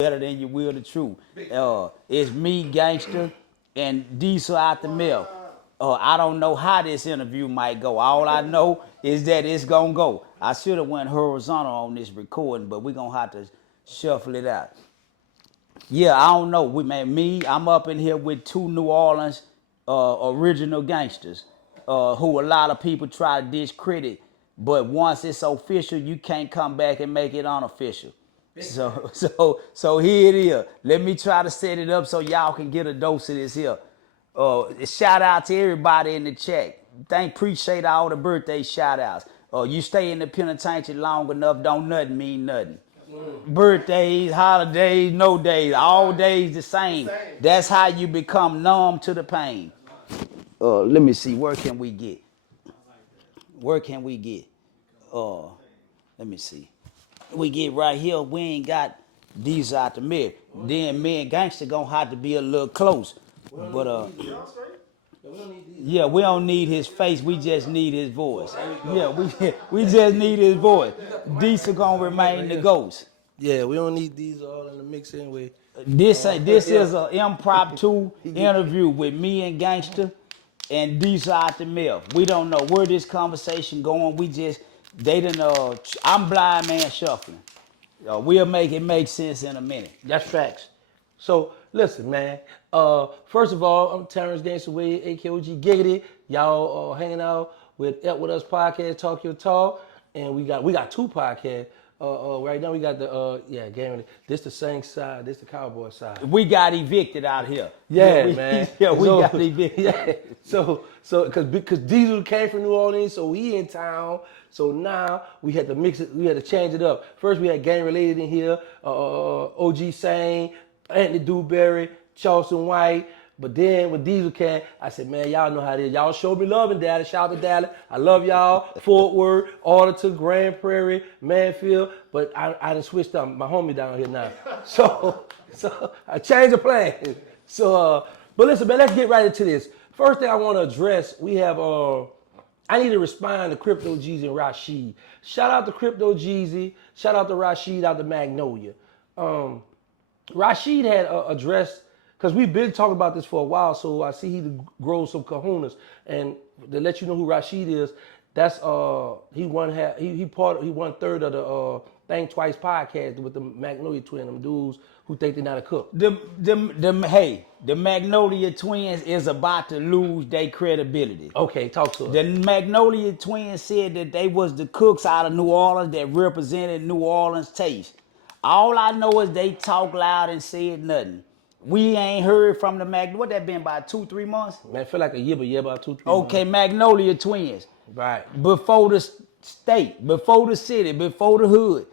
better than you will the truth. It's me, Gangster, and Diesel out the mill. I don't know how this interview might go. All I know is that it's gonna go. I should have went horizontal on this recording, but we're gonna have to shuffle it out. Yeah, I don't know. I'm up in here with two New Orleans original gangsters, who a lot of people try to discredit, but once it's official, you can't come back and make it unofficial. So here it is. Let me try to set it up so y'all can get a dose of this here. Shout out to everybody in the chat. Appreciate all the birthday shout outs. You stay in the penitentiary long enough, don't nothing mean nothing. Birthdays, holidays, no days, all days the same. That's how you become numb to the pain. Let me see, where can we get? Where can we get? Let me see. We get right here, we ain't got these out the mirror. Then me and Gangster gonna have to be a little close. But yeah, we don't need his face, we just need his voice. Yeah, we just need his voice. Diesel gonna remain the ghost. Yeah, we don't need these all in the mix anyway. This is an impromptu interview with me and Gangster and Diesel out the mill. We don't know where this conversation going. I'm blind man shuffling. We'll make it make sense in a minute. That's facts. So listen, man. First of all, I'm Terrence Gangster Wade, AKOG Giggity. Y'all hanging out with EppWitUs podcast, Talk Your Talk, and we got two podcasts. Right now we got the game. This the same side. This the cowboy side. We got evicted out here. Yeah, man. Yeah, we got evicted. Yeah. So because Diesel came from New Orleans, so he in town. So now we had to mix it. We had to change it up. First we had gang related in here. OG Sane, Anthony Dewberry, Charleston White. But then when Diesel came, I said, man, y'all know how it is. Y'all show me love in Dallas. Shout out to Dallas. I love y'all. Fort Worth, Arlington, Grand Prairie, Manfield. But I done switched up. My homie down here now. So I changed the plan. But listen, man, let's get right into this. First thing I want to address, we have, I need to respond to CryptoGeezy and Rashid. Shout out to CryptoGeezy. Shout out to RashidouttheMagnolia. Rashid had addressed, because we've been talking about this for a while, so I see he grows some kahunas. And to let you know who Rashid is, that's he won third of the Think Twice podcast with the Magnolia twin, them dudes who think they're not a cook. The Magnolia twins is about to lose their credibility. Okay, talk to us. The Magnolia twins said that they was the cooks out of New Orleans that represented New Orleans taste. All I know is they talk loud and said nothing. We ain't heard from the what that been about 2-3 months? Man, I feel like a year, but yeah, about 2-3 months. Okay, Magnolia twins. Right. Before the state, before the city, before the hood.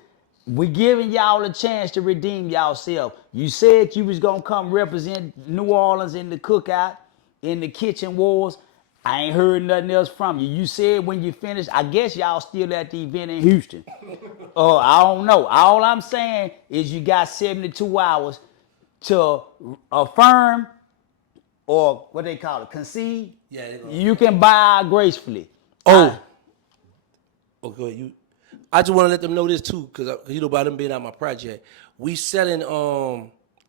We giving y'all a chance to redeem yourself. You said you was gonna come represent New Orleans in the cookout, in the kitchen wars. I ain't heard nothing else from you. You said when you finished, I guess y'all still at the event in Houston. I don't know. All I'm saying is you got 72 hours to affirm, or what they call it, concede. Yeah, you can buy out gracefully. Okay, I just want to let them know this too, because you know about them being out my project. We selling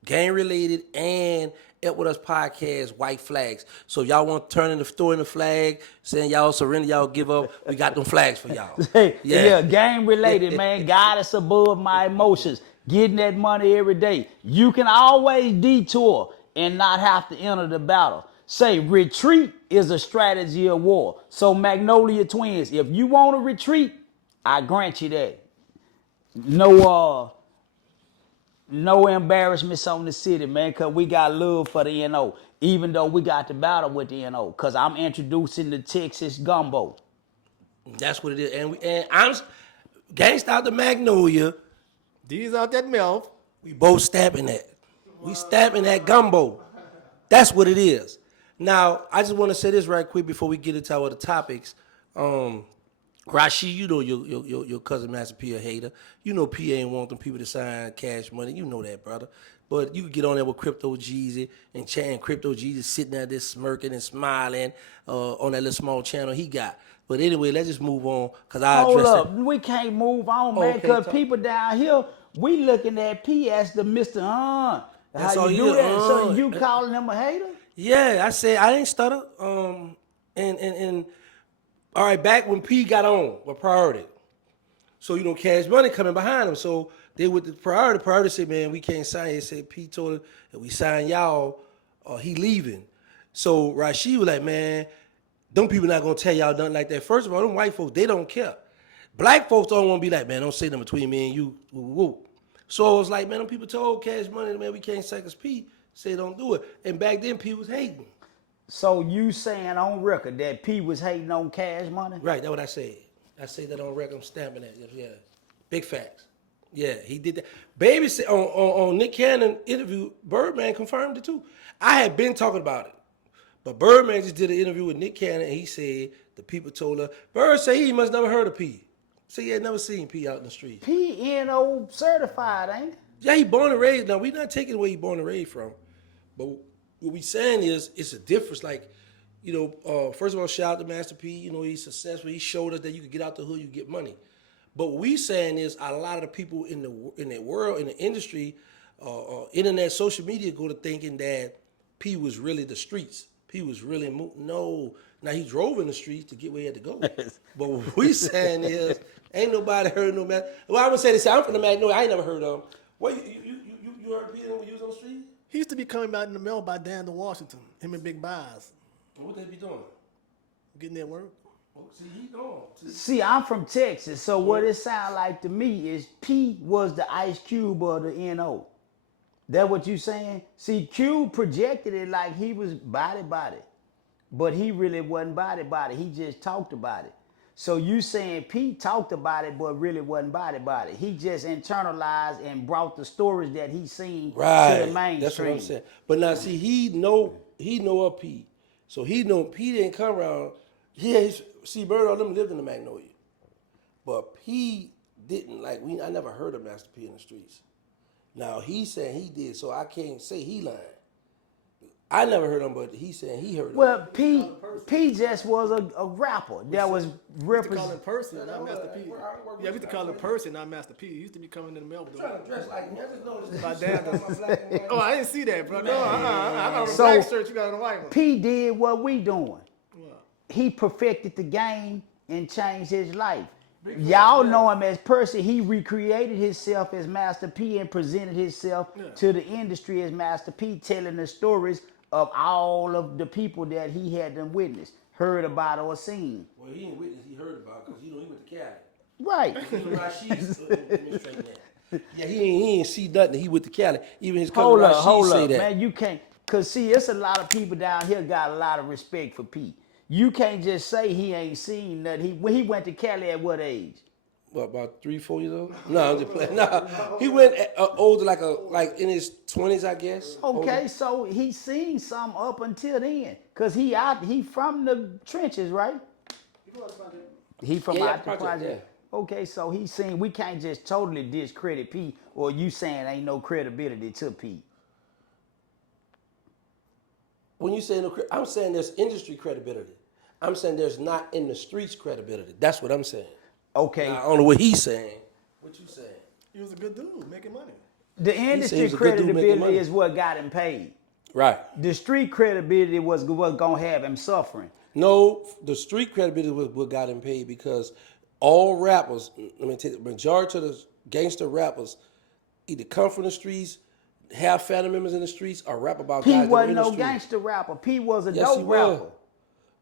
gang related and EppWitUs podcast white flags. So if y'all want to turn in the store in the flag, saying y'all surrender, y'all give up, we got them flags for y'all. Yeah, gang related, man. Goddess above my emotions. Getting that money every day. You can always detour and not have to enter the battle. Say retreat is a strategy of war. So Magnolia twins, if you want to retreat, I grant you that. No embarrassments on the city, man, because we got love for the NO, even though we got to battle with the NO, because I'm introducing the Texas gumbo. That's what it is. And I'm Gangsta out the Magnolia. These out that MILF. We both stabbing that. We stabbing that gumbo. That's what it is. Now, I just want to say this right quick before we get into our other topics. Rashid, you know your cousin Master P a hater. You know P ain't want them people to sign cash money. You know that, brother. But you can get on there with CryptoGeezy and CryptoGeezy sitting there there smirking and smiling on that little small channel he got. But anyway, let's just move on, because I addressed it. We can't move on, man, because people down here We looking at P as the Mr. That's How all you he do is, that? So you calling him a hater? Yeah, I said I didn't stutter. And all right, back when P got on, with Priority. So, Cash Money coming behind him. So they with the Priority said, man, we can't sign. They said P told her that we sign y'all, he leaving. So Rashid was like, man, them people not gonna tell y'all nothing like that. First of all, them white folks, they don't care. Black folks don't want to be like, man, don't say nothing between me and you. Woo, woo. So it was like, man, them people told Cash Money, man, we can't say because P said don't do it. And back then, P was hating. So you saying on record that P was hating on Cash Money? Right, that's what I said. I say that on record. I'm stamping that. Yeah, big facts. Yeah, he did that. Baby said on Nick Cannon interview, Birdman confirmed it too. I had been talking about it, but Birdman just did an interview with Nick Cannon, and he said the people told her. Bird said he must never heard of P. So he had never seen P out in the street. P NO certified, ain't it? Yeah, he born and raised. Now we not taking away he born and raised from, but what we saying is it's a difference. Like, first of all, shout out to Master P. He's successful. He showed us that you could get out the hood, you get money. But what we saying is a lot of the people in the world, in the industry, internet, social media, go to thinking that P was really the streets. P was really no. Now he drove in the streets to get where he had to go. But what we saying is ain't nobody heard no man. Well, I would say this. I'm from the Magnolia. I ain't never heard of him. What you heard P when you was on the street? He used to be coming out in the mail by Dan to Washington. Him and Big Buys. What they be doing? Getting their work. Oh, see, he gone. See, I'm from Texas, so what it sound like to me is P was the Ice Cube of the NO. That what you saying? See, Cube projected it like he was body, but he really wasn't body. He just talked about it. So you saying P talked about it, but really wasn't body. He just internalized and brought the stories that he seen to the mainstream. That's what I'm saying. But now, see, he know of P. So he know P didn't come around. See, Bird on them lived in the Magnolia. But P didn't, I never heard of Master P in the streets. Now, he saying he did, so I can't say he lying. I never heard him, but he saying he heard him. Well, P just was a rapper that was We used to call him representing. person, not Master P. Yeah, we used to call him person, not Master P. He used to be coming in the mail with the trying to dress like me. I just noticed My that. dad. Oh, I didn't see that, bro. No, I got on a So, black shirt. You got on a white one. P did what we doing. What? He perfected the game and changed his life. Y'all know him as Percy. He recreated himself as Master P and presented himself to the industry as Master P, telling the stories of all of the people that he had them witnessed, heard about, or seen. Well, he ain't witness, he heard about because he went to Cali. Right. Yeah, he ain't see nothing. He went to Cali. Even his cousin Rashid Hold say up, that. man. You can't, cause see, it's a lot of people down here got a lot of respect for P. You can't just say he ain't seen nothing. When he went to Cali at what age? What, about 3-4 years old? No, I'm just playing. No, he went older, like in his 20s, I guess. Okay, Older. so he seen some up until then, cause he from the trenches, right? He from out the project. Yeah. Okay, so he seen. We can't just totally discredit P, or you saying ain't no credibility to P. When you say no, I'm saying there's industry credibility. I'm saying there's not in the streets credibility. That's what I'm saying. Okay. Now, I don't know what he's saying. What you saying? He was a good dude, making money. The industry credibility is what got him paid. Right. The street credibility was what gonna have him suffering. No, the street credibility was what got him paid because all rappers, let me tell you, the majority of the gangster rappers either come from the streets, have family members in the streets, or rap about P guys that were wasn't in the no street. gangster rapper. P was a Yes, he dope was. rapper.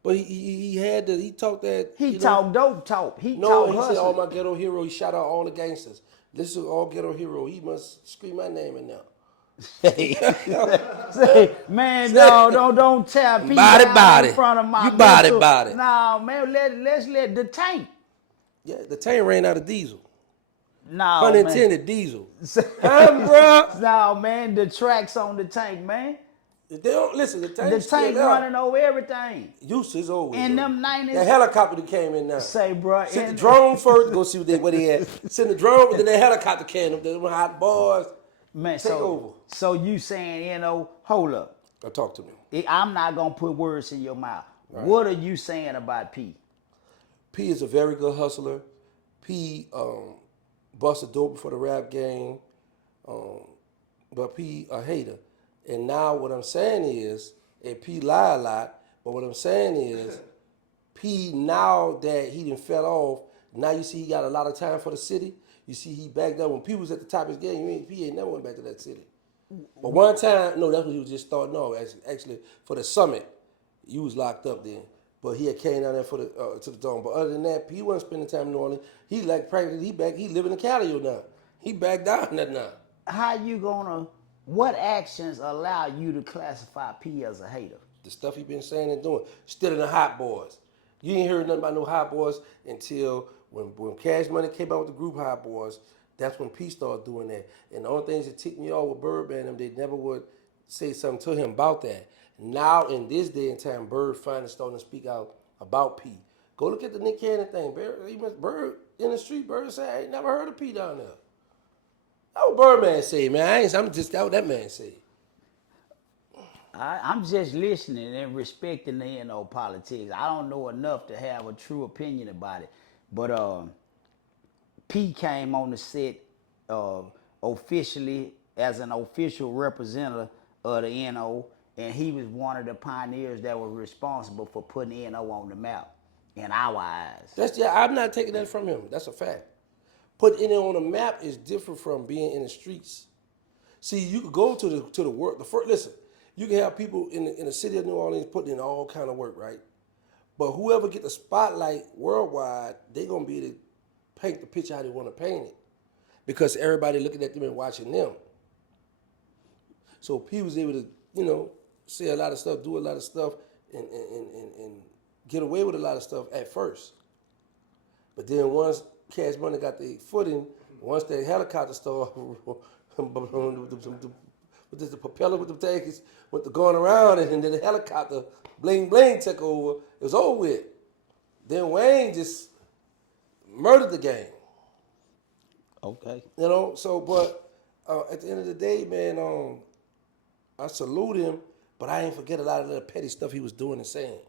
But he talked that. He talked dope talk. He No, talked he hustle. said, all my ghetto hero. He shout out all the gangsters. This is all ghetto hero. He must scream my name in there. Say, man, no, don't tell P Body. in front of my You mental. body. No, man, let's let the tank. Yeah, the tank ran out of diesel. No, Pun man. intended, diesel. Bro. No, man, the tracks on the tank, man. If they don't listen, the tank The tank still running out. over everything. Use is over. In them 90s. The helicopter that came in now. Say, bro. Send the drone first. Go see what he had. Send the drone, then the helicopter came. Them hot boys. Man, Take over. So you saying, hold up. Talk to me. I'm not gonna put words in your mouth. Right. What are you saying about P? P is a very good hustler. P busted dope for the rap game. but P a hater. And now what I'm saying is, and P lie a lot, but what I'm saying is, P now that he done fell off, now you see he got a lot of time for the city. You see he backed up when P was at the top of his game. P ain't never went back to that city. But one time, no, that's when he was just starting off. Actually, for the summit, you was locked up then. But he had came down there for the to the dome. But other than that, P wasn't spending time in New Orleans. He like practically he living in Cali now. He back down there now. How you what actions allow you to classify P as a hater? The stuff he been saying and doing. Still in the Hot Boys. You ain't heard nothing about no Hot Boys until when Cash Money came out with the group Hot Boys. That's when P started doing that. And the only things that ticked me off with Birdman and them, they never would say something to him about that. Now in this day and time, Bird finally starting to speak out about P. Go look at the Nick Cannon thing. Bird in the street, Bird said, I ain't never heard of P down there. That what Birdman say, man. I'm just that what that man say. I'm just listening and respecting the politics. I don't know enough to have a true opinion about it. But P came on the set officially as an official representative of the NO, and he was one of the pioneers that were responsible for putting NO on the map in our eyes. I'm not taking that from him. That's a fact. Putting it on the map is different from being in the streets. See, you could go to the work. Listen, you can have people in the city of New Orleans putting in all kind of work, right? But whoever get the spotlight worldwide, they gonna be able to paint the picture how they want to paint it, because everybody looking at them and watching them. So P was able to, say a lot of stuff, do a lot of stuff, and get away with a lot of stuff at first. But then once Cash Money got the footing, once that helicopter started, with the propeller with the tanks, with the going around, and then the helicopter bling bling took over, it was over with. Then Wayne just murdered the game. Okay. But at the end of the day, man, I salute him, but I ain't forget a lot of the petty stuff he was doing and saying.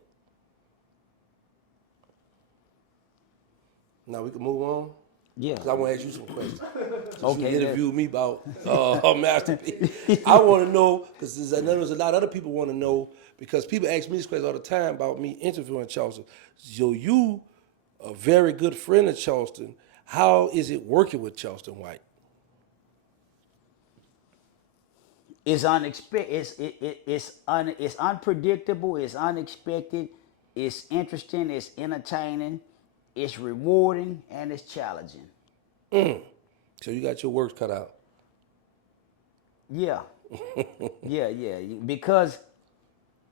Now we can move on? Yeah. Because I want to ask you some questions. Okay. You interviewed me about Masterpiece. I want to know, because there's a lot of other people want to know, because people ask me this question all the time about me interviewing Charleston. So you, a very good friend of Charleston, how is it working with Charleston White? It's unexpected. It's unpredictable. It's unexpected. It's interesting. It's entertaining. It's rewarding, and it's challenging. So you got your work cut out. Yeah. yeah. Because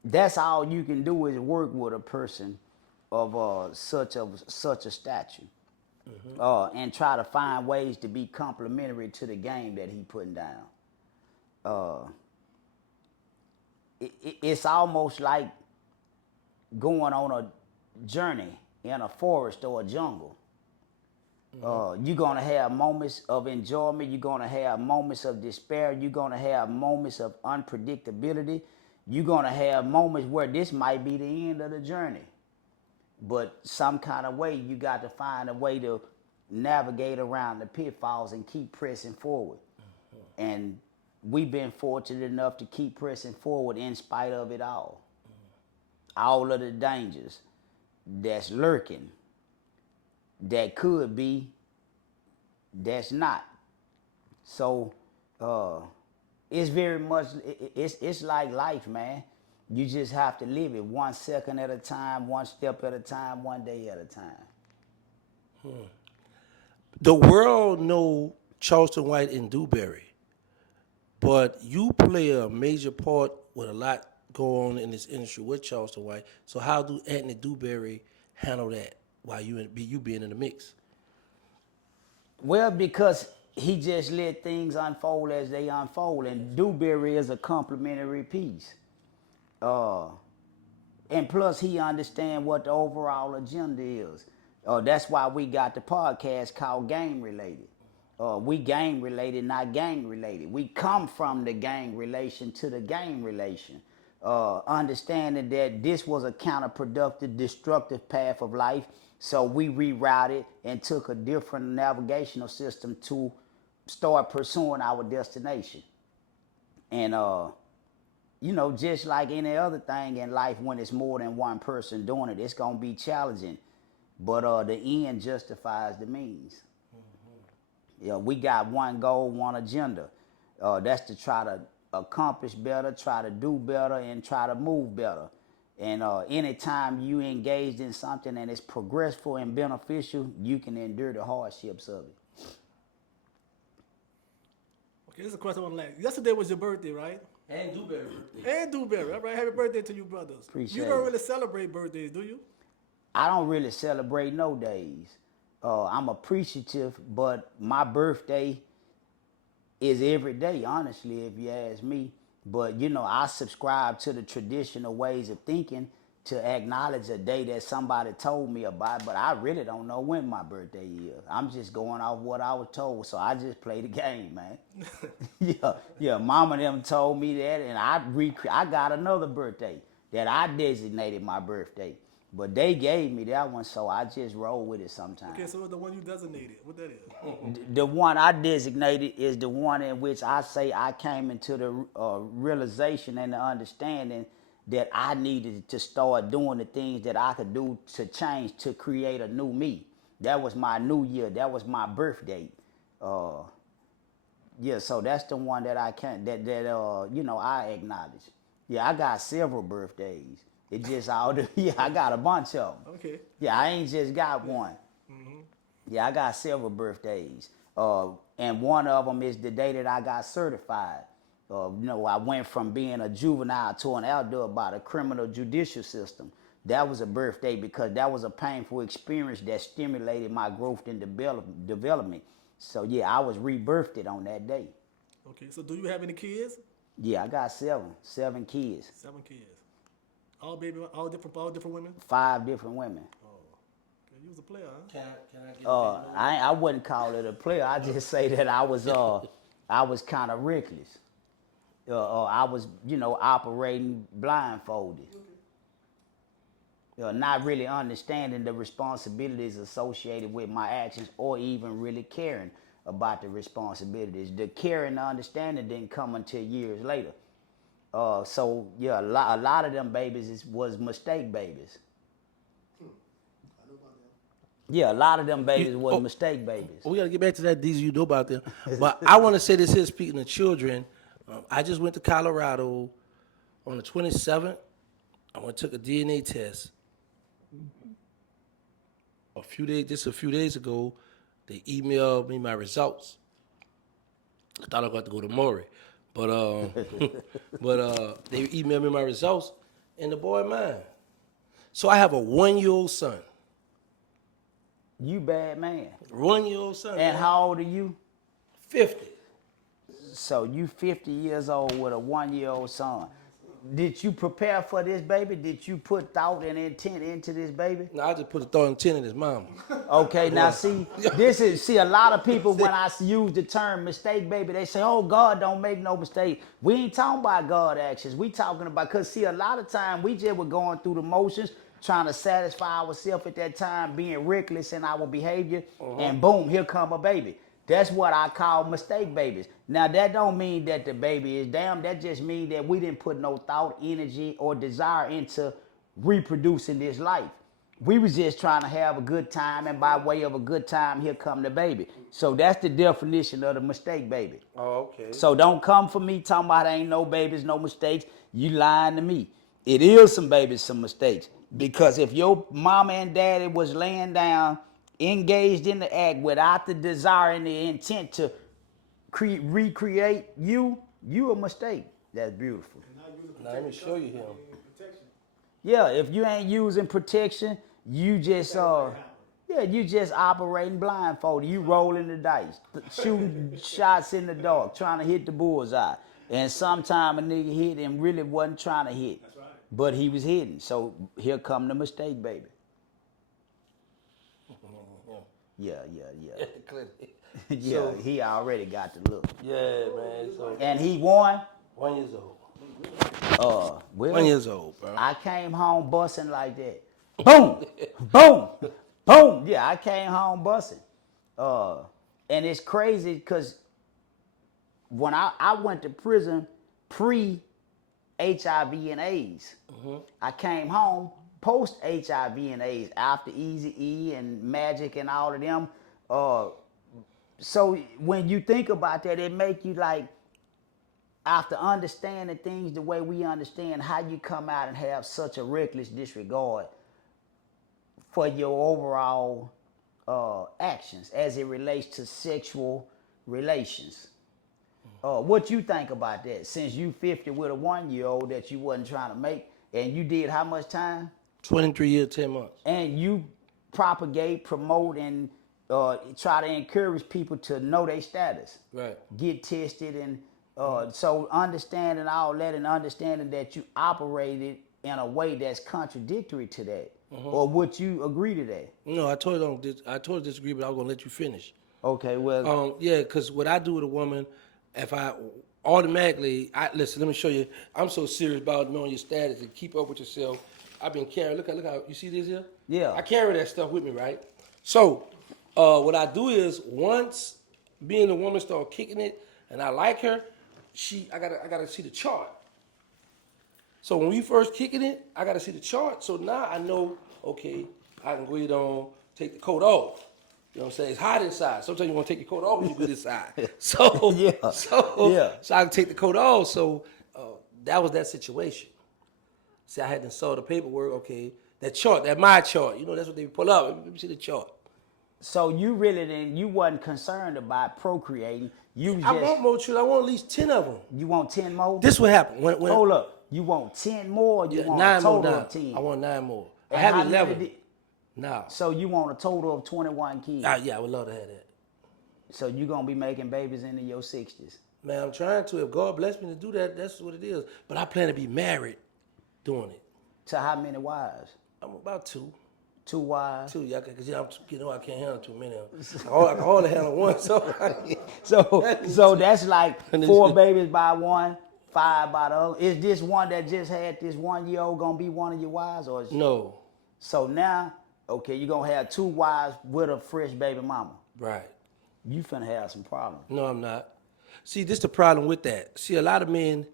that's all you can do is work with a person of such a stature, and try to find ways to be complementary to the game that he putting down. It's almost like going on a journey in a forest or a jungle. You're gonna have moments of enjoyment. You're gonna have moments of despair. You're gonna have moments of unpredictability. You're gonna have moments where this might be the end of the journey. But some kind of way, you got to find a way to navigate around the pitfalls and keep pressing forward. And we've been fortunate enough to keep pressing forward in spite of it all. All of the dangers that's lurking, that could be, that's not. So it's very much, it's like life, man. You just have to live it 1 second at a time, 1 step at a time, 1 day at a time. The world know Charleston White and Dewberry, but you play a major part with a lot going on in this industry with Charleston White. So how do Anthony Dewberry handle that while you being in the mix? Well, because he just let things unfold as they unfold, and Dewberry is a complementary piece. And plus, he understands what the overall agenda is. That's why we got the podcast called Game Related. We game related, not gang related. We come from the gang relation to the game relation. Understanding that this was a counterproductive, destructive path of life. So we rerouted and took a different navigational system to start pursuing our destination. And you know, just like any other thing in life, when it's more than one person doing it, it's gonna be challenging. But the end justifies the means. Mm-hmm. Yeah, we got one goal, one agenda. That's to try to accomplish better, try to do better, and try to move better. And anytime you engaged in something and it's progressful and beneficial, you can endure the hardships of it. Okay, this is a question I want to ask. Yesterday was your birthday, right? And Dewberry birthday. And Dewberry. All right, happy birthday to you, brothers. Appreciate You don't it. really celebrate birthdays, do you? I don't really celebrate no days. I'm appreciative, but my birthday is every day, honestly, if you ask me. But, you know, I subscribe to the traditional ways of thinking to acknowledge a day that somebody told me about, but I really don't know when my birthday is. I'm just going off what I was told, so I just play the game, man. Yeah, mama and them told me that, and I got another birthday that I designated my birthday. But they gave me that one, so I just roll with it sometimes. Okay, so the one you designated, what that is? The one I designated is the one in which I say I came into the realization and the understanding that I needed to start doing the things that I could do to change, to create a new me. That was my new year. That was my birth date. Yeah, so that's the one that I can't, you know, I acknowledge. Yeah, I got several birthdays. It just all, yeah, I got a bunch of them. Okay. Yeah, I ain't just got one. Mm-hmm. Yeah, I got several birthdays. And one of them is the day that I got certified. You know, I went from being a juvenile to an adult by the criminal judicial system. That was a birthday because that was a painful experience that stimulated my growth and development. So yeah, I was rebirthed on that day. Okay, so do you have any kids? Yeah, I got seven kids. 7 kids. All different women? 5 different women. Oh, okay, you was a player, huh? Can I get I wouldn't call it a player. I just say that I was kind of reckless. I was, you know, operating blindfolded. Not really understanding the responsibilities associated with my actions or even really caring about the responsibilities. The caring and the understanding didn't come until years later. So, yeah, a lot of them babies was mistake babies. Yeah, a lot of them babies was mistake babies. We got to get back to that, Deezy, you know about them. But I want to say this here, speaking of children. I just went to Colorado on the 27th. I went and took a DNA test. A few days ago, they emailed me my results. I thought I got to go to Maury. But they emailed me my results, and the boy mine. So I have a 1-year-old son. You bad man. 1-year-old son. And man. how old are you? 50. So you 50 years old with a 1-year-old son. Did you prepare for this baby? Did you put thought and intent into this baby? No, I just put the thought and intent in his mama. Okay, now see a lot of people when I use the term mistake baby, they say, oh, God don't make no mistake. We ain't talking about God actions. We talking about, because see, a lot of time we just were going through the motions, trying to satisfy ourselves at that time, being reckless in our behavior, and boom, here come a baby. That's what I call mistake babies. Now, that don't mean that the baby is damned. That just means that we didn't put no thought, energy, or desire into reproducing this life. We was just trying to have a good time, and by way of a good time, here come the baby. So that's the definition of the mistake baby. Oh, okay. So don't come for me talking about ain't no babies, no mistakes. You lying to me. It is some babies, some mistakes. Because if your mama and daddy was laying down, engaged in the act without the desire and the intent to recreate you a mistake. That's beautiful. Now let me show you him. Yeah, if you ain't using protection, you just you just operating blindfolded. You rolling the dice, shooting shots in the dark, trying to hit the bullseye. And sometime a nigga hit and really wasn't trying to hit. That's right. But he was hitting. So here come the mistake, baby. Yeah. Yeah, so, he already got the look. Yeah, man. So, and he won? 1 year old. Well, 1 year old, bro. I came home busting like that. Boom, boom, boom. Yeah, I came home busting. And it's crazy because when I went to prison pre-HIV and AIDS. I came home post-HIV and AIDS after Eazy-E and Magic and all of them. So when you think about that, it make you like, after understanding things the way we understand, how you come out and have such a reckless disregard for your overall actions as it relates to sexual relations. What you think about that? Since you 50 with a 1-year-old that you wasn't trying to make, and you did how much time? 23 years, 10 months. And you propagate, promote, and try to encourage people to know their status. Right. Get tested, and so understanding all that, and understanding that you operated in a way that's contradictory to that. Or would you agree to that? No, I totally disagree, but I was gonna let you finish. Okay, well, Yeah, because what I do with a woman, if I automatically, listen, let me show you. I'm so serious about knowing your status and keep up with yourself. I've been carrying. Look how you see this here. Yeah. I carry that stuff with me, right? So, what I do is once being a woman start kicking it, and I like her, I gotta see the chart. So when we first kicking it, I gotta see the chart. So now I know, okay, I can go ahead on, take the coat off. You know what I'm saying? It's hot inside. Sometimes you want to take your coat off when you get inside. So I can take the coat off. So that was that situation. See, I hadn't saw the paperwork. Okay, that chart, that my chart. You know, that's what they pull up. Let me see the chart. so you really didn't, you wasn't concerned about procreating. I want more children. I want at least 10 of them. You want 10 more? This what happened. When Hold up. You want 10 more, or you want 9 a total more of 10? I want 9 more. And I have how many 11 now. So you want a total of 21 kids? Yeah, I would love to have that. So you're going to be making babies into your 60s? Man, I'm trying to. If God bless me to do that, that's what it is. But I plan to be married doing it. To how many wives? I'm about 2. 2 wives? 2, yeah, because I can't handle too many of them. I can only handle one. So that's like 4 babies by one, 5 by the other. Is this one that just had this 1-year-old going to be one of your wives? Or No. So now, okay, you're going to have 2 wives with a fresh baby mama. Right. You finna have some problems. No, I'm not. See, this is the problem with that. See, a lot of men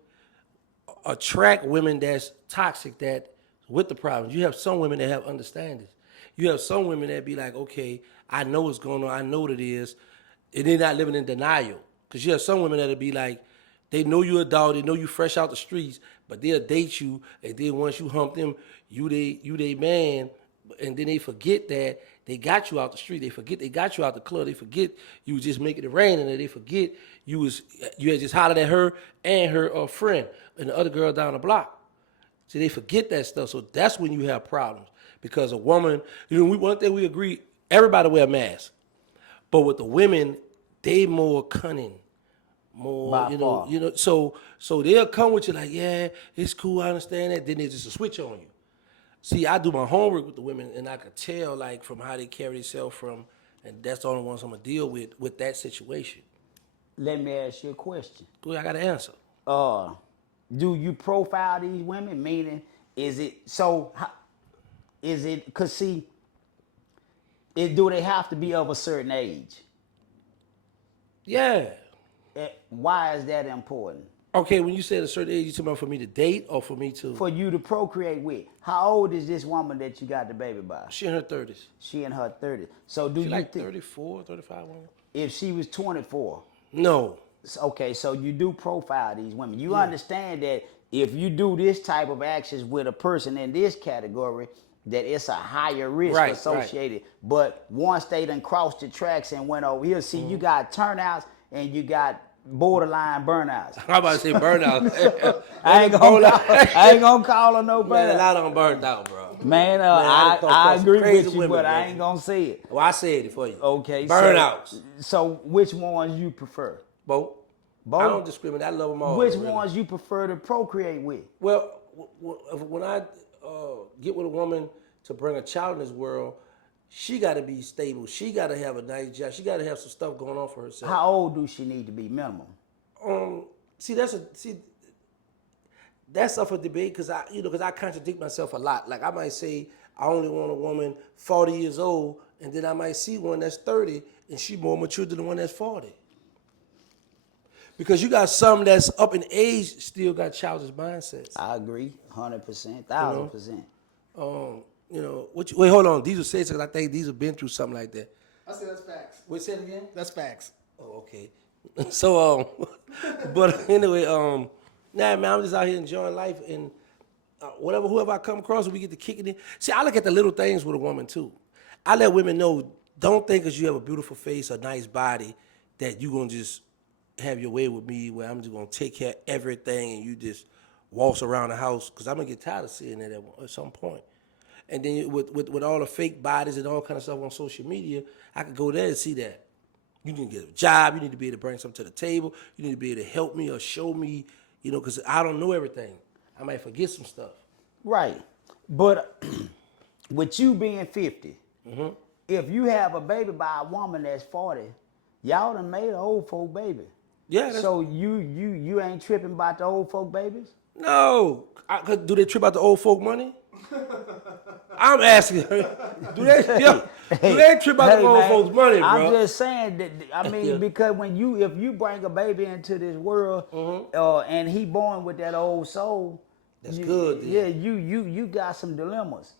attract women that's toxic, that with the problems. You have some women that have understanding. You have some women that be like, okay, I know what's going on. I know what it is. And they're not living in denial. Because you have some women that'll be like, they know you're a dog, they know you fresh out the streets, but they'll date you, and then once you hump them, you they man, and then they forget that they got you out the street. They forget they got you out the club. They forget you was just making it rain, and they forget you had just hollered at her and her friend and the other girl down the block. See, they forget that stuff. So that's when you have problems. Because a woman, one thing we agree, everybody wear a mask. But with the women, they more cunning. More, so they'll come with you like, yeah, it's cool, I understand that. Then they just switch on you. See, I do my homework with the women, and I could tell, like, from how they carry themselves and that's the only ones I'm gonna deal with that situation. Let me ask you a question. Go ahead, I got to answer. Do you profile these women? Meaning, because see, do they have to be of a certain age? Yeah. Why is that important? Okay, when you say at a certain age, you talking about for me to date or for me to? For you to procreate with. How old is this woman that you got the baby by? She in her 30s. She in her 30s. So do she you like think 34, 35 women? If she was 24? No. Okay, so you do profile these women. You understand that if you do this type of actions with a person in this category, that it's a higher risk associated. Right. But once they done crossed the tracks and went over here, see, you got turnouts and you got borderline burnouts. I'm about to say burnouts. I ain't gonna call her no burnout. Man, a lot of them burned out, bro. Man, I agree with you, but I ain't gonna say it. Well, I said it for you. Okay. Burnouts. So which ones you prefer? Both. I don't discriminate. I love them all. Which ones you prefer to procreate with? Well, when I get with a woman to bring a child in this world, she got to be stable. She got to have a nice job. She got to have some stuff going on for herself. How old do she need to be minimum? That's up for debate because I contradict myself a lot. Like I might say I only want a woman 40 years old, and then I might see one that's 30 and she more mature than the one that's 40. Because you got some that's up in age still got childish mindsets. I agree, 100%, 1,000%. Wait, hold on. Diesel said because I think Diesel been through something like that. I said that's facts. Wait, say it again. That's facts. Oh, okay. So, but anyway, nah, man, I'm just out here enjoying life and whoever I come across, we get to kicking it. See, I look at the little things with a woman too. I let women know, don't think because you have a beautiful face, a nice body, that you gonna just have your way with me, where I'm just gonna take care of everything and you just waltz around the house, because I'm gonna get tired of seeing that at some point. And then with all the fake bodies and all kind of stuff on social media, I could go there and see that. You need to get a job. You need to be able to bring something to the table. You need to be able to help me or show me, because I don't know everything. I might forget some stuff. Right. But with you being 50, if you have a baby by a woman that's 40, y'all done made an old folk baby. Yeah. So you ain't tripping about the old folk babies? No. Do they trip out the old folk money? I'm asking her. Do they trip out the old folks' money, bro? I'm just saying that. I mean, because if you bring a baby into this world, and he born with that old soul, that's good. Then. Yeah, you got some dilemmas.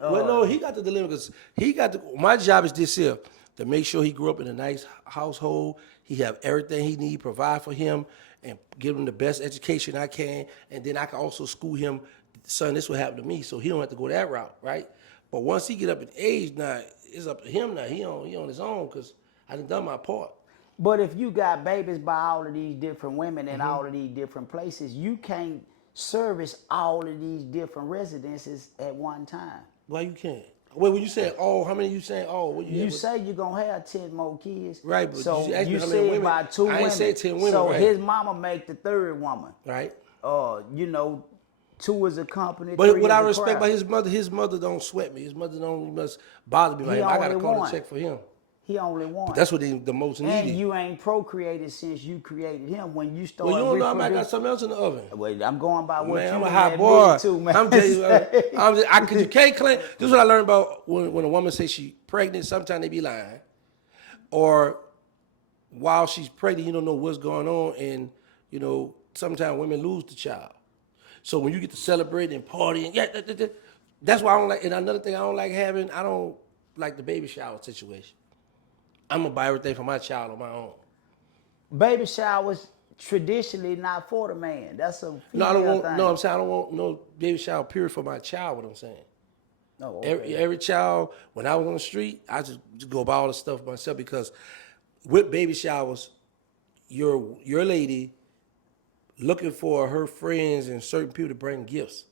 Well, no, he got the dilemma because my job is this here, to make sure he grew up in a nice household. He have everything he need, provide for him, and give him the best education I can, and then I can also school him. Son, this will happen to me, so he don't have to go that route, right? But once he get up in age, now it's up to him. Now he on his own because I done my part. But if you got babies by all of these different women in all of these different places, you can't service all of these different residences at one time. Why you can't? Wait, when you say all, how many you saying all? What You say you're going to have 10 more kids. Right, but so you asked me you how many said women. about 2 women. I ain't say 10 women, so right. his mama make the third woman. Right. 2 is a company. But what I respect respect about his mother don't sweat me. His mother don't must bother me. Like, I got to call and check for him. He only one. But that's what the most needed. And you ain't procreated since you created him. When you start, well, you don't know I might got something else in the oven. Wait, I'm going by what man, you I'm a hot boy. Too, man. I'm telling you, you can't claim. This is what I learned about when a woman says she's pregnant. Sometimes they be lying, or while she's pregnant, you don't know what's going on, and sometimes women lose the child. So when you get to celebrate and party, and that's why I don't like. And another thing I don't like the baby shower situation. I'm gonna buy everything for my child on my own. Baby showers traditionally not for the man. That's a no. I don't want. thing. No, I'm saying I don't want no baby shower period for my child. What I'm saying. Oh, okay. Every child. When I was on the street, I just go buy all the stuff myself because with baby showers, your lady looking for her friends and certain people to bring gifts,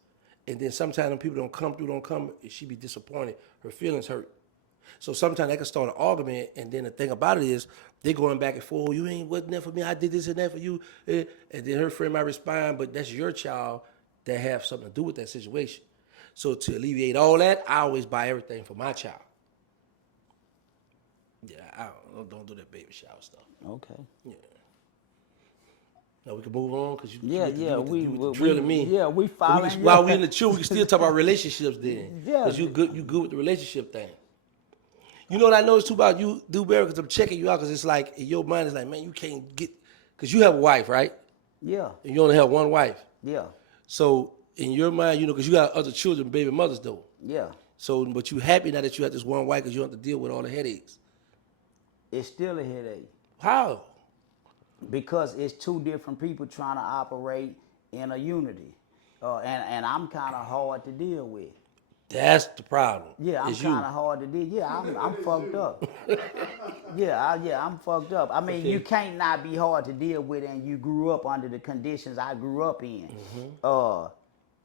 and then sometimes when people don't come, she be disappointed. Her feelings hurt. So sometimes that can start an argument, and then the thing about it is they going back and forth. You wasn't there for me. I did this and that for you, and then her friend might respond, but that's your child that have something to do with that situation. So to alleviate all that, I always buy everything for my child. Yeah, I don't do that baby shower stuff. Okay. Yeah. Now we can move on because you drilling me. Yeah, we following. While we in the truth, we can still talk about relationships then. Yeah. Because you good with the relationship thing. You know what I noticed too about you, Dewberry, because I'm checking you out because it's like, in your mind, it's like, man, you can't get, because you have a wife, right? Yeah. And you only have one wife. Yeah. So in your mind, because you got other children, baby mothers though. Yeah. So, but you happy now that you have this one wife because you don't have to deal with all the headaches. It's still a headache. How? Because it's 2 different people trying to operate in a unity. And I'm kind of hard to deal with. That's the problem. Yeah, I'm kind of hard to deal. Yeah, I'm fucked up. I'm fucked up. I mean, you can't not be hard to deal with, and you grew up under the conditions I grew up in.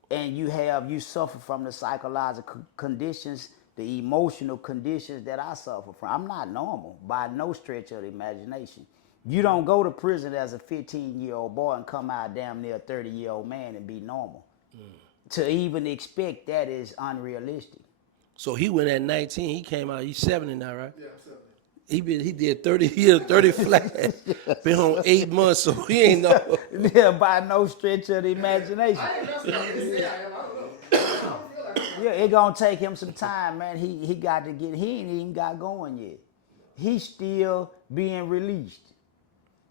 And you suffer from the psychological conditions, the emotional conditions that I suffer from. I'm not normal by no stretch of the imagination. You don't go to prison as a 15-year-old boy and come out damn near a 30-year-old man and be normal. To even expect that is unrealistic. So he went at 19. He came out. He's 70 now, right? Yeah, I'm 70. He did 30 years, 30 flat. Been on 8 months, so he ain't know. Yeah, by no stretch of the imagination. I ain't messing with him. Yeah, I don't know. I don't feel like it. Yeah, it gonna take him some time, man. He got to get. He ain't even got going yet. He's still being released.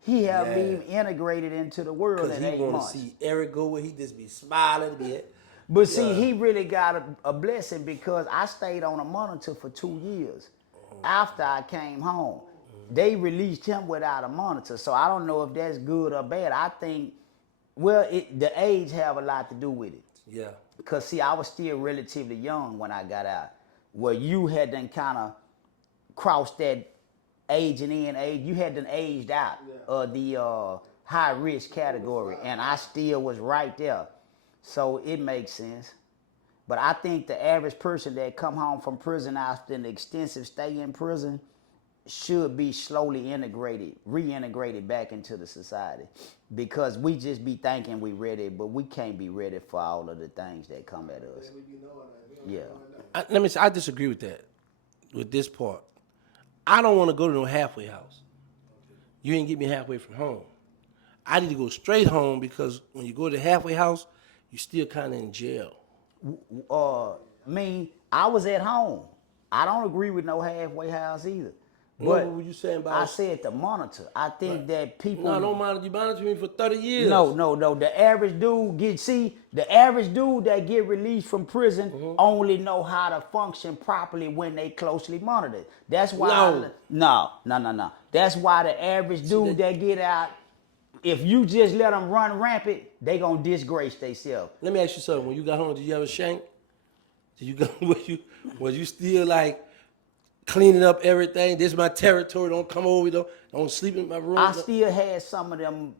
He helped me integrate into the world in 8 months. Because he want to see Eric go where he just be smiling. But see, he really got a blessing because I stayed on a monitor for 2 years after I came home. They released him without a monitor, so I don't know if that's good or bad. I think, well, the age have a lot to do with it. Yeah. Because, see, I was still relatively young when I got out. Where you had done kind of crossed that aging in age. You had done aged out of the high-risk category, and I still was right there. So it makes sense. But I think the average person that come home from prison after an extensive stay in prison should be slowly reintegrated back into the society. Because we just be thinking we ready, but we can't be ready for all of the things that come at us. I disagree with that, with this part. I don't want to go to no halfway house. You ain't get me halfway from home. I need to go straight home because when you go to the halfway house, you still kind of in jail. I was at home. I don't agree with no halfway house either. What were you saying about? I said the monitor. I think that people. No, don't monitor. You monitored me for 30 years. No. The average dude the average dude that get released from prison only know how to function properly when they closely monitored. That's why. No. That's why the average dude that get out, if you just let them run rampant, they gonna disgrace themselves. Let me ask you something. When you got home, did you have a shank? Did you go? Was you still like cleaning up everything? This is my territory. Don't come over. Don't sleep in my room. I still had some of them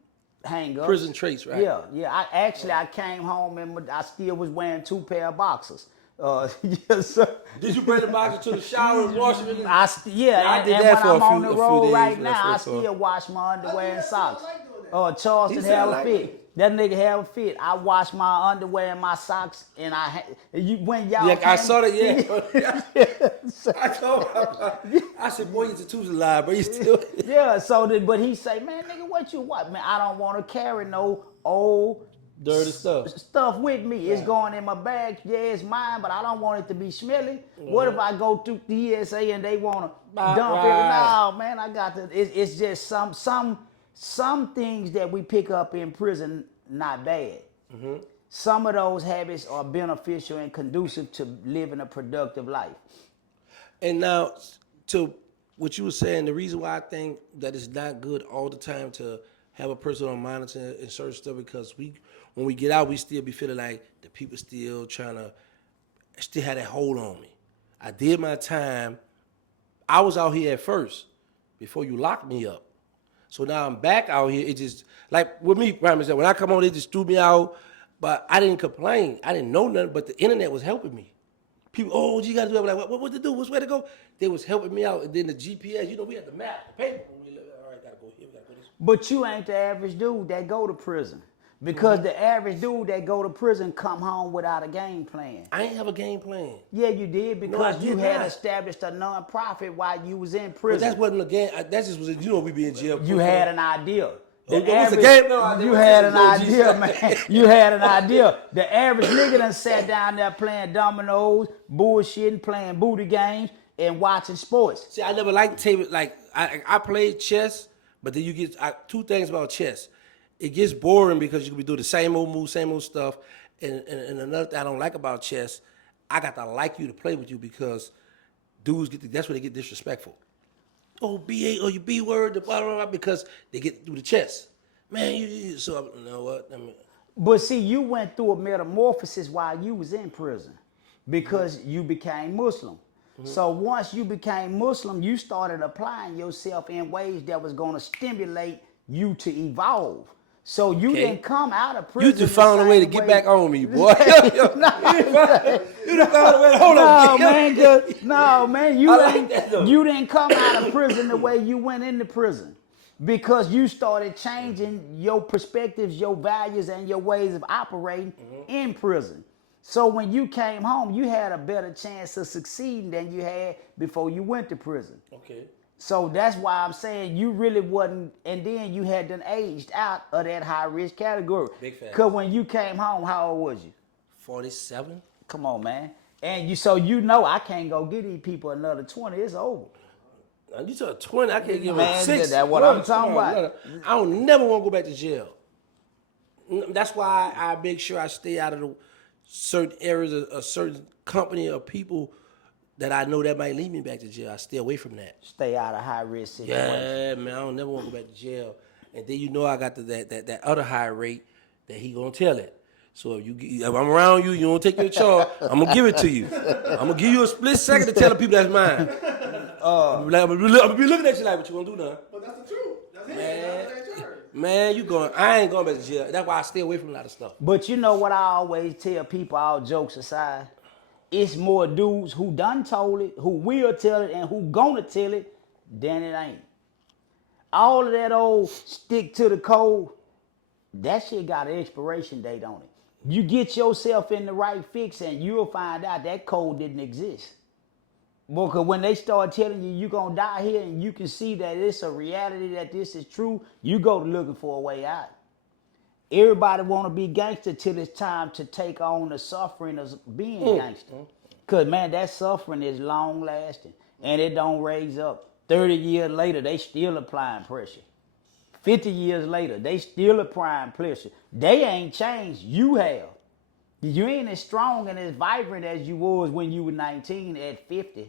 hang-ups. Prison traits, right? Yeah. I came home and I still was wearing 2 pair of boxers. Yes, sir. Did you bring the boxers to the shower and wash them? I did that for when I'm on the a few road days right when now, I first saw still wash my underwear and socks. Charleston He have sound a like fit. it. That nigga have a fit. I wash my underwear and my socks, and when y'all Yeah, I came- saw that. Yeah. I said, boy, you're too alive, but you still. Yeah. But he say, man, nigga, what you want? Man, I don't want to carry no old Dirty stuff. with me. It's going in my bag. Yeah, it's mine, but I don't want it to be smelly. What if I go through the ESA and they want to dump it? No, man, I got to. It's just some things that we pick up in prison, not bad. Some of those habits are beneficial and conducive to living a productive life. And now, to what you were saying, the reason why I think that it's not good all the time to have a person on monitor and certain stuff, because when we get out, we still be feeling like the people still still had that hold on me. I did my time. I was out here at first before you locked me up. So now I'm back out here. It just, like with me, when I come on, they just threw me out, but I didn't complain. I didn't know nothing, but the internet was helping me. People, you got to do it. I'm like, what to do? Where to go? They was helping me out. And then the GPS, we had the map, the paper. All right, got to go here, we got to go this way. But you ain't the average dude that go to prison. Because the average dude that go to prison come home without a game plan. I ain't have a game plan. Yeah, you did, because did you had not. established a non-profit while you was in But prison. that wasn't a game. That just was, we be in jail. You had an idea. What's the game? No, You had an idea, man. You had an idea. The average nigga done sat down there playing dominoes, bullshitting, playing booty games, and watching sports. See, I never liked table. Like, I played chess, but then you get two things about chess. It gets boring because you can be doing the same old moves, same old stuff. And another thing I don't like about chess, I got to like you to play with you because dudes that's where they get disrespectful. Oh, B8, oh, you B word, the blah, blah, blah, because they get through the chess. Man, you know what? But see, you went through a metamorphosis while you was in prison because you became Muslim. So once you became Muslim, you started applying yourself in ways that was going to stimulate you to evolve. So you didn't come out of prison. You just found a way to get back on me, boy. You done found a way to hold on. No, man, you didn't come out of prison the way you went into prison. Because you started changing your perspectives, your values, and your ways of operating in prison. So when you came home, you had a better chance of succeeding than you had before you went to prison. Okay. So that's why I'm saying you really wasn't, and then you had done aged out of that high risk category. Big fact. Because when you came home, how old was you? 47. Come on, man. And I can't go get these people another 20. It's over. Now, you said 20, I can't give Man, him 6. that's what I'm talking about. No. I don't never want to go back to jail. That's why I make sure I stay out of the certain areas of a certain company or people that I know that might lead me back to jail. I stay away from that. Stay out of high risk situations. Yeah, man, I don't never want to go back to jail. And then I got that other high rate that he gonna tell it. So if I'm around you, you don't take your charge, I'm gonna give it to you. I'm gonna give you a split second to tell the people that's mine. I'm gonna be looking at you like, what you gonna do now? But that's the truth. That's it. Man, That's in charge. man, I ain't going back to jail. That's why I stay away from a lot of stuff. But you know what I always tell people, all jokes aside, it's more dudes who done told it, who will tell it, and who gonna tell it, than it ain't. All of that old stick to the code, that shit got an expiration date on it. You get yourself in the right fix and you'll find out that code didn't exist. Because when they start telling you you're going to die here and you can see that it's a reality, that this is true, you go to looking for a way out. Everybody want to be gangster till it's time to take on the suffering of being gangster. Because, man, that suffering is long lasting and it don't raise up. 30 years later, they still applying pressure. 50 years later, they still applying pressure. They ain't changed. You have. You ain't as strong and as vibrant as you was when you were 19 at 50.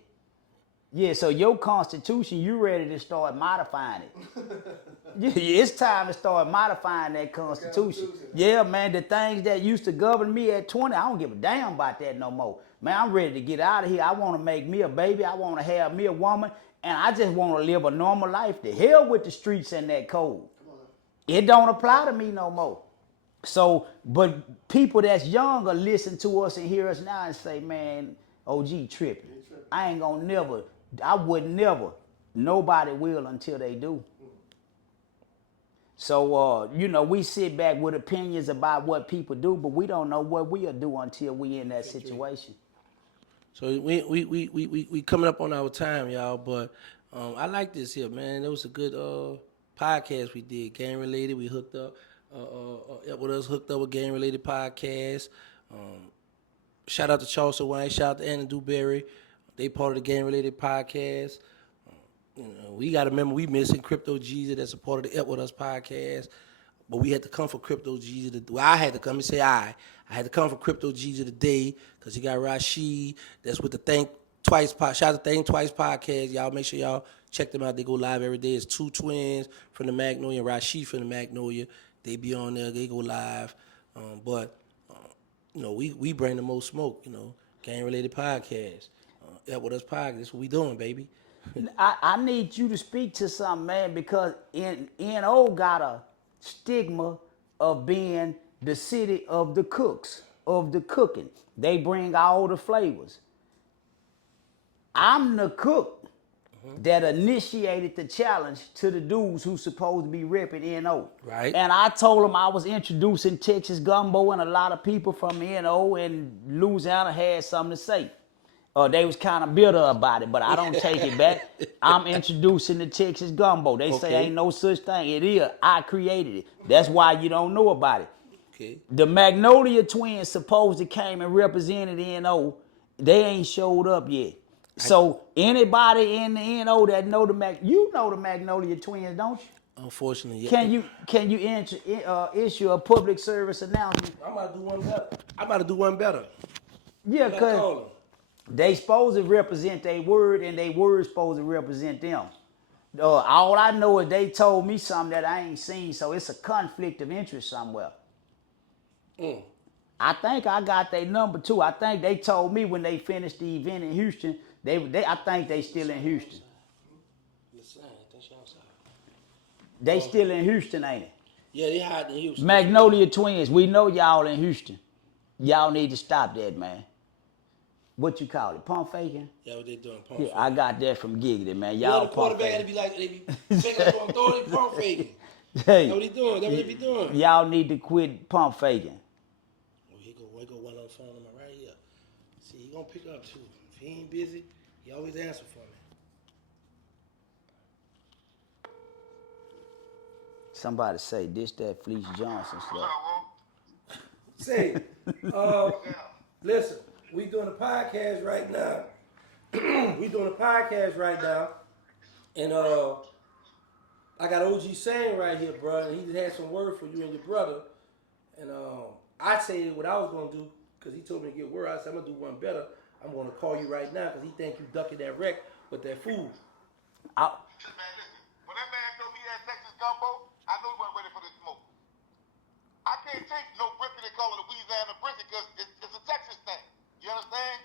Yeah, so your constitution, you ready to start modifying it. Yeah, it's time to start modifying that constitution. Yeah, man, the things that used to govern me at 20, I don't give a damn about that no more. Man, I'm ready to get out of here. I want to make me a baby. I want to have me a woman. And I just want to live a normal life. The hell with the streets and that code. It don't apply to me no more. So, but people that's younger listen to us and hear us now and say, man, OG tripping. I ain't gonna never, I would never. Nobody will until they do. So, we sit back with opinions about what people do, but we don't know what we'll do until we in that situation. So we coming up on our time, y'all. But I like this here, man. It was a good podcast we did, gang related. We hooked up. EppWitUs hooked up with gang related podcast. Shout out to Charleston White. Shout out to Anna Dewberry. They part of the gang related podcast. We got to remember we missing CryptoGeezy. That's a part of the EppWitUs podcast. But we had to come for CryptoGeezy. I had to come and say I had to come for CryptoGeezy today because you got Rashid. That's with the Think Twice podcast. Shout out to Think Twice podcast. Y'all make sure y'all check them out. They go live every day. It's two twins from the Magnolia, Rashid from the Magnolia. They be on there. They go live. We bring the most smoke. Gang related podcast. EppWitUs podcast. That's what we doing, baby. I need you to speak to something, man, because NO got a stigma of being the city of the cooks, of the cooking. They bring all the flavors. I'm the cook that initiated the challenge to the dudes who supposed to be repping NO. Right. And I told them I was introducing Texas gumbo, and a lot of people from NO and Louisiana had something to say. They was kind of bitter about it, but I don't take it back. I'm introducing the Texas gumbo. They say ain't no such thing. It is. I created it. That's why you don't know about it. Okay. The Magnolia twins supposedly came and represented NO. They ain't showed up yet. So anybody in the NO that know the Magnolia twins, don't you? Unfortunately, yeah. Can you issue a public service announcement? I'm about to do one better. Yeah, cause they supposed to represent their word, and their word supposed to represent them. All I know is they told me something that I ain't seen, so it's a conflict of interest somewhere. I think I got their number too. I think they told me when they finished the event in Houston, I think they still in Houston. They still in Houston, ain't it? Yeah, they hiding in Houston. Magnolia twins, we know y'all in Houston. Y'all need to stop that, man. What you call it? Pump faking? Yeah, what they doing? Pump faking. I got that from Giggity, man. Y'all Y'all the quarterback, they be like, they be throwing pump faking. Hey, that's what he doing. That's what they be doing. Y'all need to quit pump faking. Oh, he go one on the phone right here. See, he gonna pick up too. If he ain't busy, he always answer for me. Somebody say this, that Fleece Johnson stuff. Say, listen. We doing a podcast right now. And I got OG saying right here, bro, and he just had some word for you and your brother. And I say what I was gonna do because he told me to get word. I said I'm gonna do one better. I'm gonna call you right now because he think you ducking that wreck with that food. I, Man, listen, when that man told me that Texas gumbo, I knew he wasn't ready for this smoke. I can't take no brisket and call it Louisiana brisket because it's a Texas thing. You understand?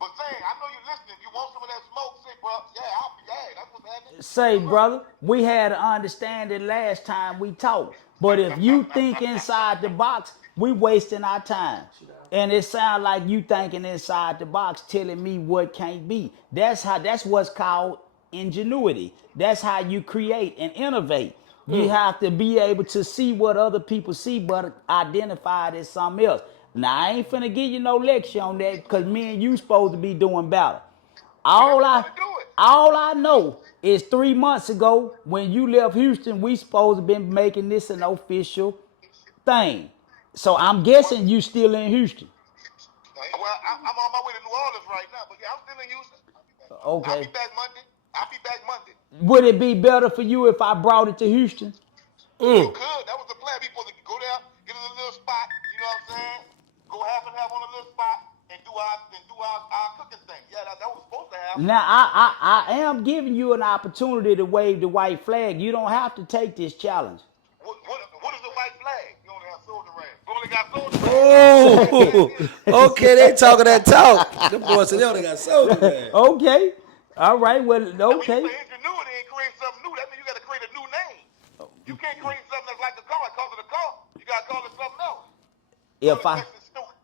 But say, I know you're listening. If you want some of that smoke, say, bro, that's what's happening. say, brother, we had to understand it last time we talked. But if you think inside the box, we wasting our time. And it sounds like you thinking inside the box, telling me what can't be. That's what's called ingenuity. That's how you create and innovate. You have to be able to see what other people see, but identify it as something else. Now I ain't finna give you no lecture on that because me and you supposed to be doing better. All I all I know is 3 months ago when you left Houston, we supposed to been making this an official thing. So I'm guessing you still in Houston. Well, I'm on my way to New Orleans right now, but yeah, I'm still in Houston. I'll be Okay. back Monday. Would it be better for you if I brought it to Houston? You could. That was the plan. We supposed to go there, get in a little spot. You know what I'm saying? Go half and half on a little spot and do our cooking thing. Yeah, that was supposed to happen. Now I am giving you an opportunity to wave the white flag. You don't have to take this challenge. What is the white flag? You only have soldier rank. You only got soldier rank. Oh, okay, they talking that talk. The boy said they only got soda, man. Okay. All right. Well, Now, when you okay. say ingenuity and create something new, that means you got to create a new name. You can't create something that's like the car and call it a car. You got to call it something else. If I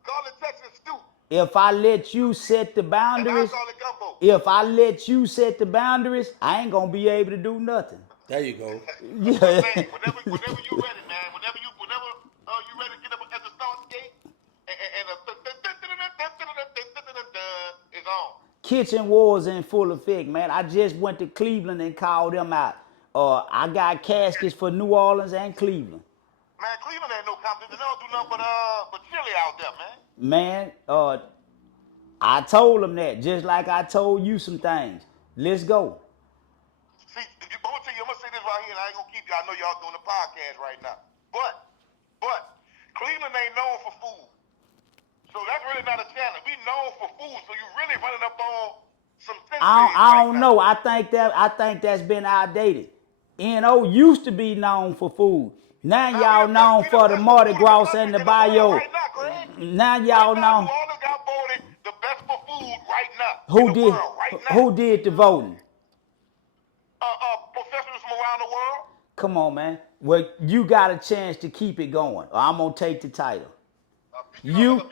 Call it Texas stew. if I let you set the And I boundaries, call it gumbo. if I let you set the boundaries, I ain't gonna be able to do nothing. There you go. Yeah. Man, whenever you ready, man. Whenever you ready to get up at the start gate, and it's on. Kitchen wars in full effect, man. I just went to Cleveland and called them out. I got caskets for New Orleans and Cleveland. Man, Cleveland ain't no competition. They don't do nothing but chili out there, man. Man, I told them that just like I told you some things. Let's go. See, I'm gonna say this right here, and I ain't gonna keep you. I know y'all doing the podcast right now, but Cleveland ain't known for food, so that's really not a challenge. We known for food, so you really running up on some things. I don't know. I think that's been outdated. NO used to be known for food. Now y'all known for the Mardi Gras and the Bayou. Now y'all know. New Orleans got voted the best for food right now. Who in the did world right now. who did the voting? Professionals from around the world. Come on, man. Well, you got a chance to keep it going, or I'm gonna take the title. You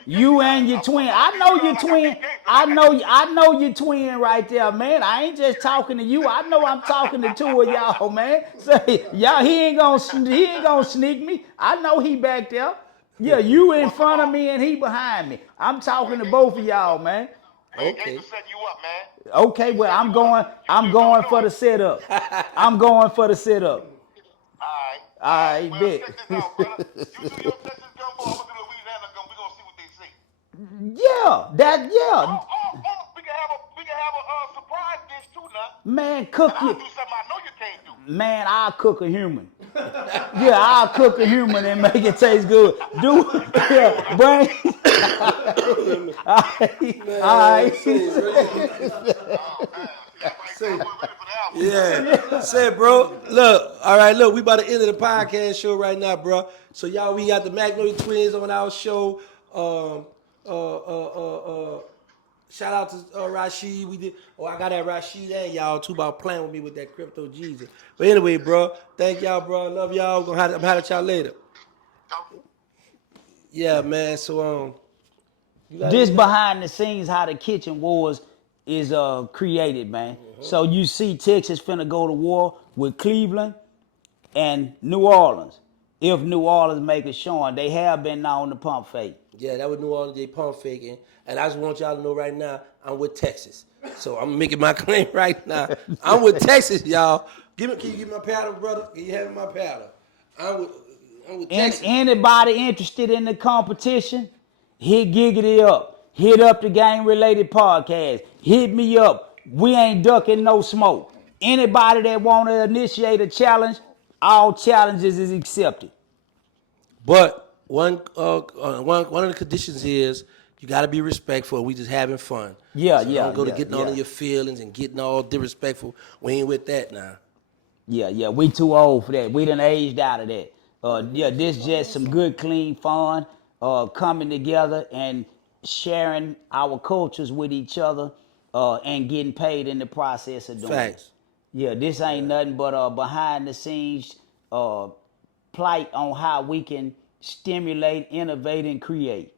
and your twin. I know your twin. I know your twin right there, man. I ain't just talking to you. I know I'm talking to two of y'all, man. Say, y'all, he ain't gonna sneak me. I know he back there. Yeah, you in front of me and he behind me. I'm talking to both of y'all, man. Okay. Setting you up, man. Okay, well, I'm going for the setup. I'm going for the setup. All right, Well, bet. bet. Check this out, brother. You do your Texas gumbo, I'm gonna do Louisiana gumbo. We gonna see what they say. Yeah. We can have a surprise dish too now. Man, cook I'll it. do something I know you can't do. Man, I'll cook a human. Yeah, I'll cook a human and make it taste good. Bring. All right. Yeah. Say, bro. Look, all right, look, we about to end the podcast show right now, bro. So y'all, we got the Magnolia Twins on our show. Shout out to Rashid. We did. Oh, I got that Rashid and y'all too about playing with me with that CryptoGeezy. But anyway, bro, thank y'all, bro. Love y'all. I'm holler at y'all later. Yeah, man. So This behind the scenes how the kitchen wars is created, man. So you see Texas finna go to war with Cleveland and New Orleans. If New Orleans make a showing, they have been known to pump fake. yeah, that was New Orleans. They pump faking, and I just want y'all to know right now, I'm with Texas. So I'm making my claim right now. I'm with Texas, y'all. Can you give me my paddle, brother? Can you have my paddle? I'm with Texas. Anybody interested in the competition? Hit Giggity up. Hit up the Gang Related Podcast. Hit me up. We ain't ducking no smoke. Anybody that want to initiate a challenge, all challenges is accepted. But one of the conditions is you got to be respectful. We just having fun. Yeah, so yeah, don't go to yeah, getting all yeah. in your feelings and getting all disrespectful. We ain't with that now. Yeah, we too old for that. We done aged out of that. This just some good, clean fun, coming together and sharing our cultures with each other, and getting paid in the process of doing Facts. it. Yeah, this ain't nothing but behind the scenes plight on how we can stimulate, innovate, and create.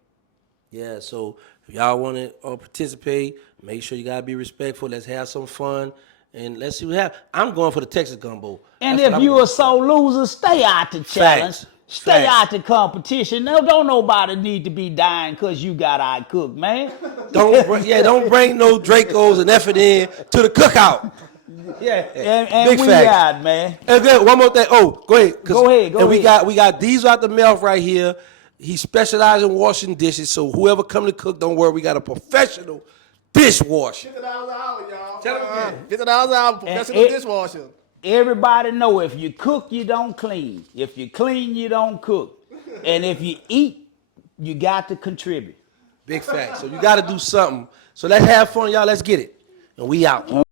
Yeah, so if y'all want to participate, make sure you got to be respectful. Let's have some fun. And let's see what happens. I'm going for the Texas gumbo. And That's what if I'm you going a sore loser, stay out the challenge. Facts. Stay Facts. out the competition. No, don't nobody need to be dying because you got out cooked, man. Don't bring no Dracos and effort in to the cookout. Yeah, and Big we facts. out, man. And then one more thing. Oh, go ahead. Go ahead. And we got Diesel out the mouth right here. He specializes in washing dishes. So whoever come to cook, don't worry. We got a professional dishwasher. $50 an hour, y'all. Tell 'em again. $50 an hour, professional dishwasher. Everybody know if you cook, you don't clean. If you clean, you don't cook. And if you eat, you got to contribute. Big fact. So you got to do something. So let's have fun, y'all. Let's get it. And we out.